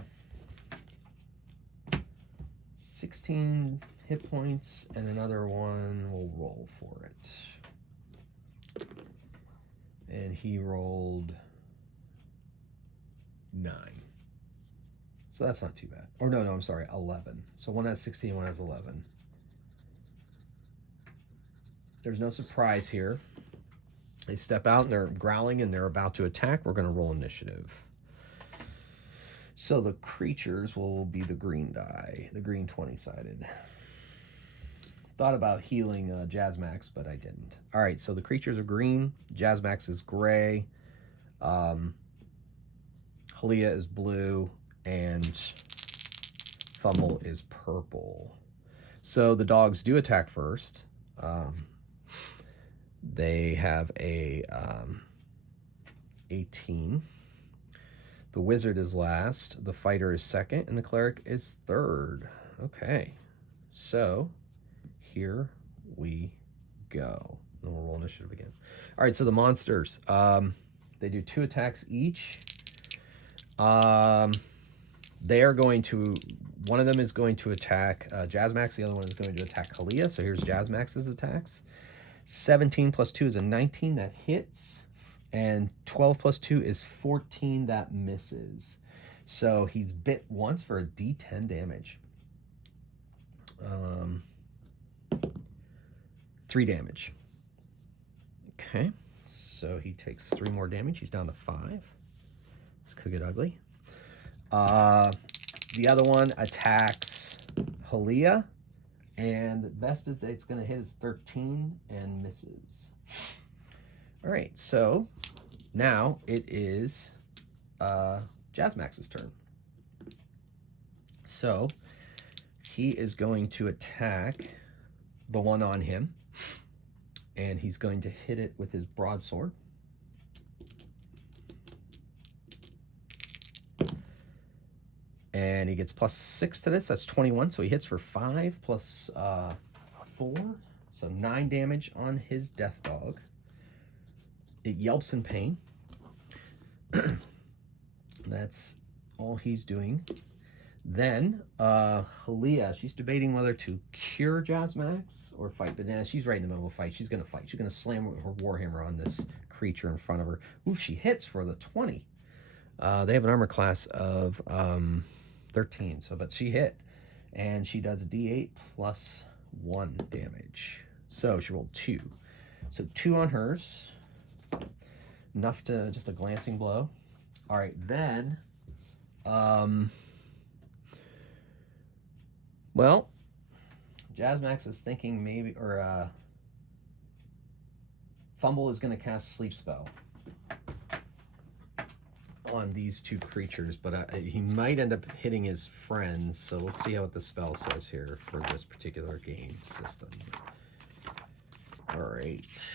16 hit points, and another one will roll for it. And he rolled 9. So that's not too bad. Or no, I'm sorry, 11. So one has 16, one has 11. There's no surprise here. They step out and they're growling and they're about to attack. We're going to roll initiative. So the creatures will be the green die, the green 20-sided. Thought about healing Jazmax, but I didn't. All right, so the creatures are green. Jazmax is gray. Helea is blue. And Thumble is purple. So the dogs do attack first. They have a 18. The wizard is last. The fighter is second. And the cleric is third. Okay. So here we go. And we'll roll initiative again. All right, so the monsters. They do 2 attacks each. They are going to... One of them is going to attack Jazmax. The other one is going to attack Helea. So here's Jazmax's attacks. 17 plus 2 is a 19. That hits. And 12 plus 2 is 14. That misses. So he's bit once for a D10 damage. 3 damage. Okay. So he takes 3 more damage. He's down to 5. This could get ugly. The other one attacks Helea, and best that it's going to hit is 13 and misses. All right, so now it is Jazmax's turn. So he is going to attack the one on him, and he's going to hit it with his broadsword. And he gets +6 to this. That's 21. So he hits for 5 plus 4. So 9 damage on his death dog. It yelps in pain. That's all he's doing. Then Helea, she's debating whether to cure Jazmax or fight. But now she's right in the middle of a fight. She's going to fight. She's going to slam her warhammer on this creature in front of her. Ooh, she hits for the 20. They have an armor class of 13, so but she hit, and she does a d8 plus 1 damage. So she rolled 2, so 2 on hers, enough to just a glancing blow. All right, then, well, Jazmax is thinking maybe, or Thumble is going to cast Sleep Spell on these 2 creatures, but he might end up hitting his friends, so we'll see what the spell says here for this particular game system. All right.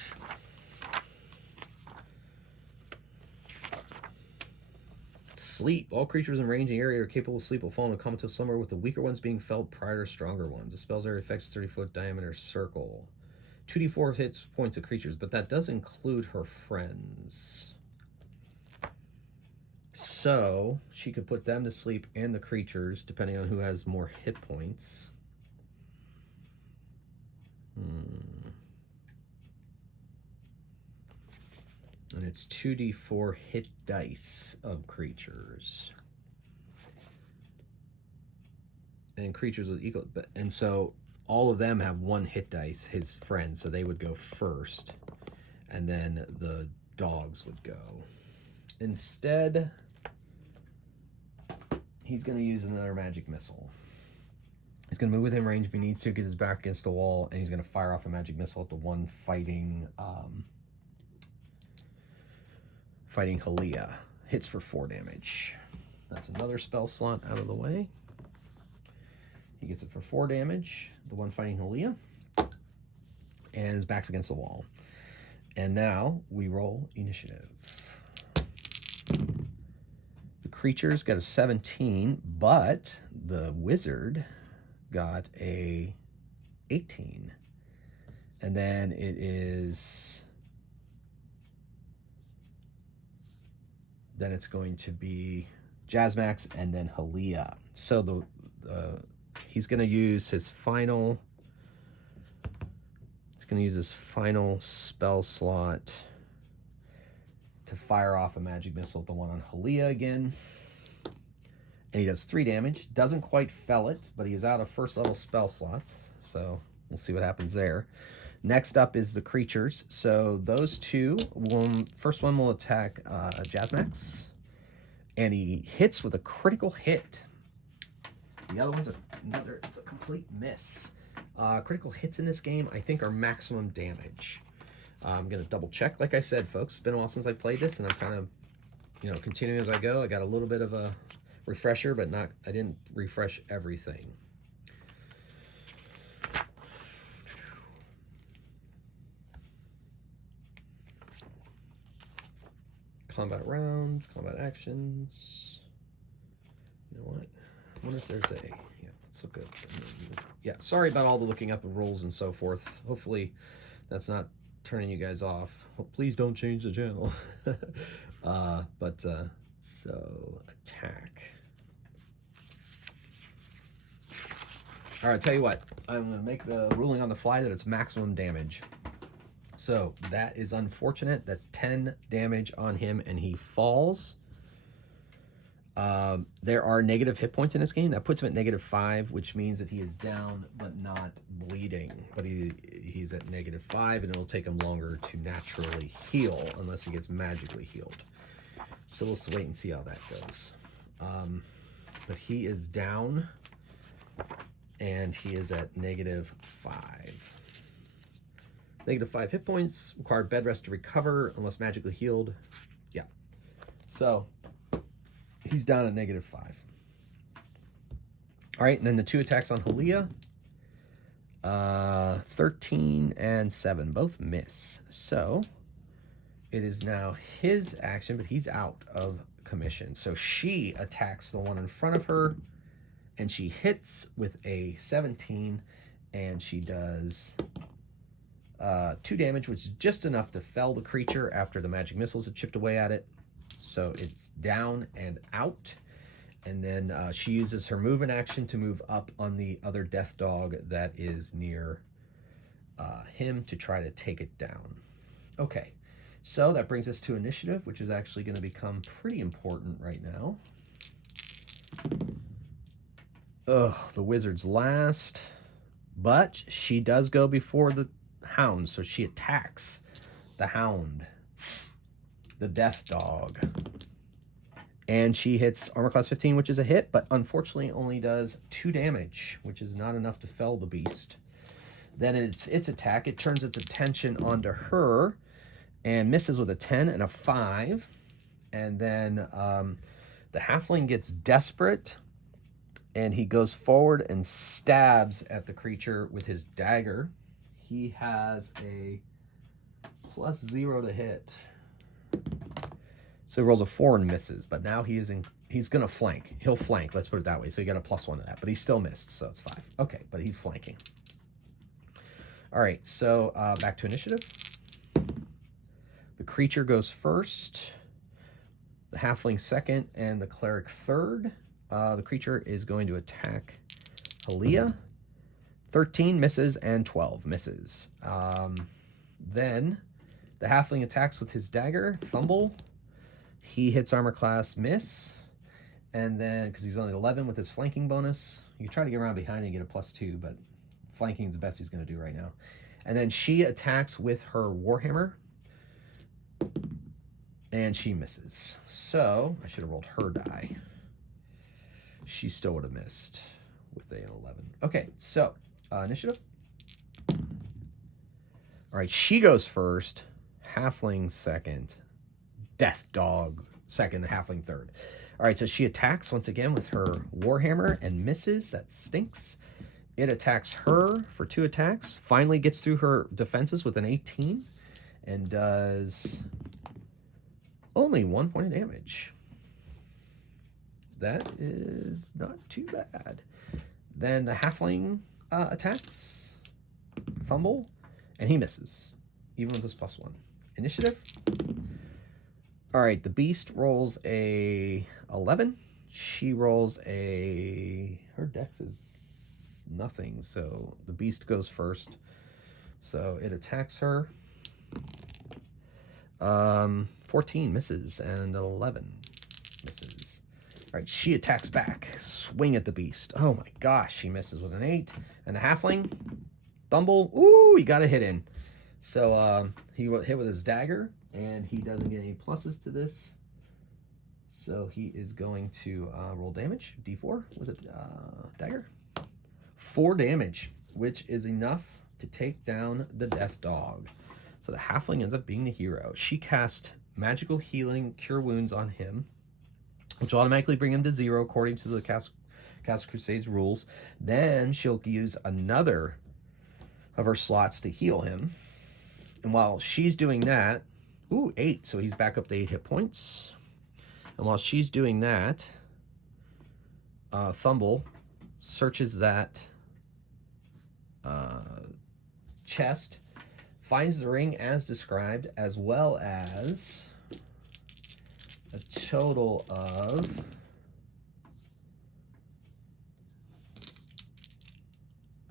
Sleep. All creatures in range in the area are capable of sleep will fall into comatose slumber, with the weaker ones being felt prior to stronger ones. The spell's area affects 30-foot diameter circle. 2d4 hits points of creatures, but that does include her friends. So she could put them to sleep and the creatures, depending on who has more hit points. And it's 2d4 hit dice of creatures. And creatures with equal, and so all of them have 1 hit dice, his friends, so they would go first, and then the dogs would go. Instead, he's going to use another magic missile. He's going to move within range if he needs to, get his back against the wall, and he's going to fire off a magic missile at the one fighting Helea. Hits for 4 damage. That's another spell slot out of the way. He gets it for 4 damage, the one fighting Helea, and his back's against the wall. And now we roll initiative. The creatures got a 17, but the wizard got a 18. And then it is... then it's going to be Jazmax and then Helea. So he's going to use his final... he's going to use his final spell slot to fire off a magic missile at the one on Helea again. And he does 3 damage. Doesn't quite fell it, but he is out of first level spell slots. So we'll see what happens there. Next up is the creatures. So those 2, first one will attack Jazmax. And he hits with a critical hit. The other one's it's a complete miss. Critical hits in this game, I think, are maximum damage. I'm going to double check. Like I said, folks, it's been a while since I played this, and I'm kind of, continuing as I go. I got a little bit of a refresher, but I didn't refresh everything. Combat round, combat actions. You know what? I wonder if there's a... yeah, let's look up. Yeah, sorry about all the looking up of rules and so forth. Hopefully that's not turning you guys off. Please don't change the channel. So attack. All right, tell you what. I'm going to make the ruling on the fly that it's maximum damage. So that is unfortunate. That's 10 damage on him, and he falls. There are negative hit points in this game. That puts him at -5, which means that he is down but not bleeding. But he's at -5, and it'll take him longer to naturally heal unless he gets magically healed. So we'll wait and see how that goes. But he is down, and he is at -5. -5 hit points, require bed rest to recover unless magically healed. Yeah. So he's down at -5. All right, and then the 2 attacks on Helea. 13 and 7, both miss. So it is now his action, but he's out of commission. So she attacks the one in front of her, and she hits with a 17, and she does 2 damage, which is just enough to fell the creature after the magic missiles had chipped away at it. So it's down and out. And then she uses her movement action to move up on the other death dog that is near him to try to take it down. Okay, so that brings us to initiative, which is actually going to become pretty important right now. Ugh, the wizard's last, but she does go before the hound, so she attacks the hound, the death dog. And she hits armor class 15, which is a hit, but unfortunately only does 2 damage, which is not enough to fell the beast. Then its attack, it turns its attention onto her and misses with a 10 and a 5. And then the halfling gets desperate, and he goes forward and stabs at the creature with his dagger. He has a +0 to hit. So he rolls a 4 and misses, but now he's going to flank. He'll flank, let's put it that way. So you got a +1 to that, but he still missed, so it's 5. Okay, but he's flanking. All right, so back to initiative. The creature goes first, the halfling second, and the cleric third. The creature is going to attack Helea. 13 misses and 12 misses. Then the halfling attacks with his dagger, Thumble. He hits armor class, miss. And then, because he's only 11 with his flanking bonus, you try to get around behind and get a +2, but flanking is the best he's going to do right now. And then she attacks with her warhammer, and she misses. So I should have rolled her die. She still would have missed with an 11. Okay, so initiative. All right, she goes first, halfling second, death dog second, the halfling third. All right, so she attacks once again with her warhammer and misses. That stinks. It attacks her for 2 attacks. Finally gets through her defenses with an 18 and does only 1 point of damage. That is not too bad. Then the halfling attacks, Thumble, and he misses, even with his +1. Initiative. All right, the beast rolls a 11. She rolls her dex is nothing, so the beast goes first. So it attacks her. 14 misses and 11 misses. All right, she attacks back. Swing at the beast. Oh my gosh, she misses with an 8. And the halfling, Thumble, ooh, he got a hit in. So he hit with his dagger, and he doesn't get any pluses to this. So he is going to roll damage, D4 with a dagger. 4 damage, which is enough to take down the death dog. So the halfling ends up being the hero. She cast magical healing, cure wounds on him, which will automatically bring him to 0 according to the Cast Crusades rules. Then she'll use another of her slots to heal him. And while she's doing that, ooh, 8, so he's back up to 8 hit points. And while she's doing that, Thumble searches that chest, finds the ring as described, as well as a total of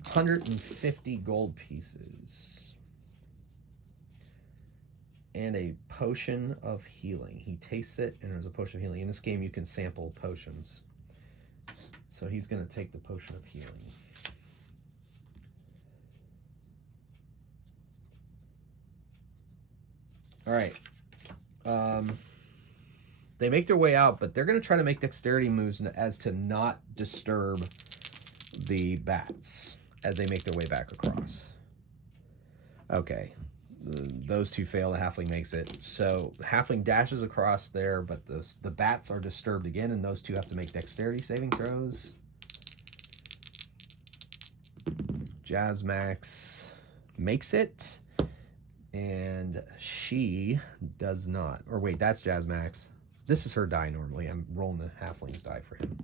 150 gold pieces. and a potion of healing. He tastes it, and there's a potion of healing. In this game, you can sample potions. So he's going to take the potion of healing. All right. They make their way out, but they're going to try to make dexterity moves as to not disturb the bats as they make their way back across. Okay. Those two fail. The halfling makes it. So the halfling dashes across there, but the bats are disturbed again, and those two have to make dexterity saving throws. Jazmax makes it, and she does not. Or wait, that's Jazmax. This is her die normally. I'm rolling the halfling's die for him.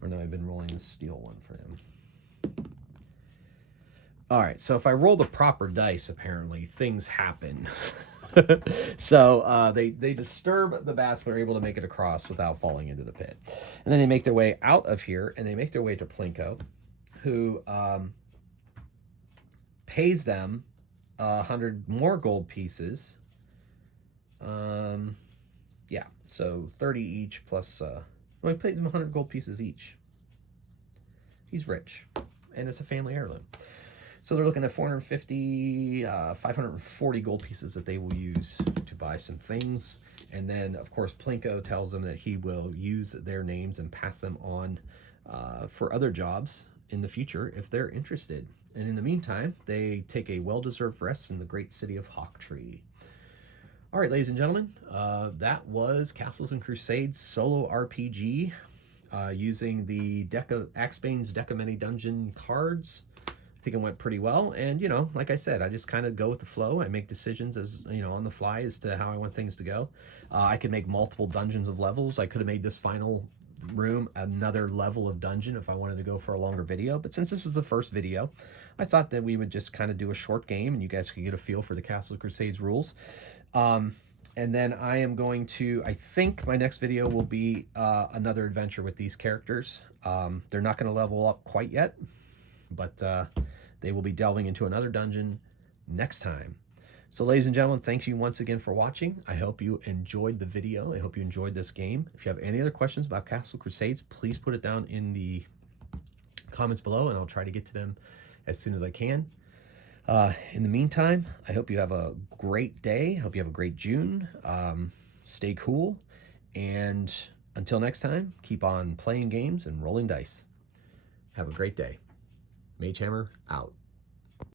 Or no, I've been rolling the steel one for him. All right, so if I roll the proper dice, apparently, things happen. So they disturb the bats, but are able to make it across without falling into the pit. And then they make their way out of here, and they make their way to Plinko, who pays them 100 more gold pieces. Yeah, so 30 each plus... well, he pays them 100 gold pieces each. He's rich, and it's a family heirloom. So they're looking at 450, 540 gold pieces that they will use to buy some things. And then, of course, Plinko tells them that he will use their names and pass them on for other jobs in the future if they're interested. And in the meantime, they take a well-deserved rest in the great city of Hawktree. All right, ladies and gentlemen, that was Castles and Crusades solo RPG using the Axbane's Deck of Many Dungeon cards. I think it went pretty well, and you know, like I said, I just kind of go with the flow. I make decisions as you know on the fly as to how I want things to go. I could make multiple dungeons of levels. I could have made this final room another level of dungeon if I wanted to go for a longer video, but since this is the first video, I thought that we would just kind of do a short game and you guys could get a feel for the Castle Crusades rules. And then I am going to, I think my next video will be another adventure with these characters. They're not going to level up quite yet, but they will be delving into another dungeon next time. So ladies and gentlemen, thanks you once again for watching. I hope you enjoyed the video. I hope you enjoyed this game. If you have any other questions about Castle Crusades, please put it down in the comments below and I'll try to get to them as soon as I can. In the meantime, I hope you have a great day. I hope you have a great June. Stay cool. And until next time, keep on playing games and rolling dice. Have a great day. Magehammer out.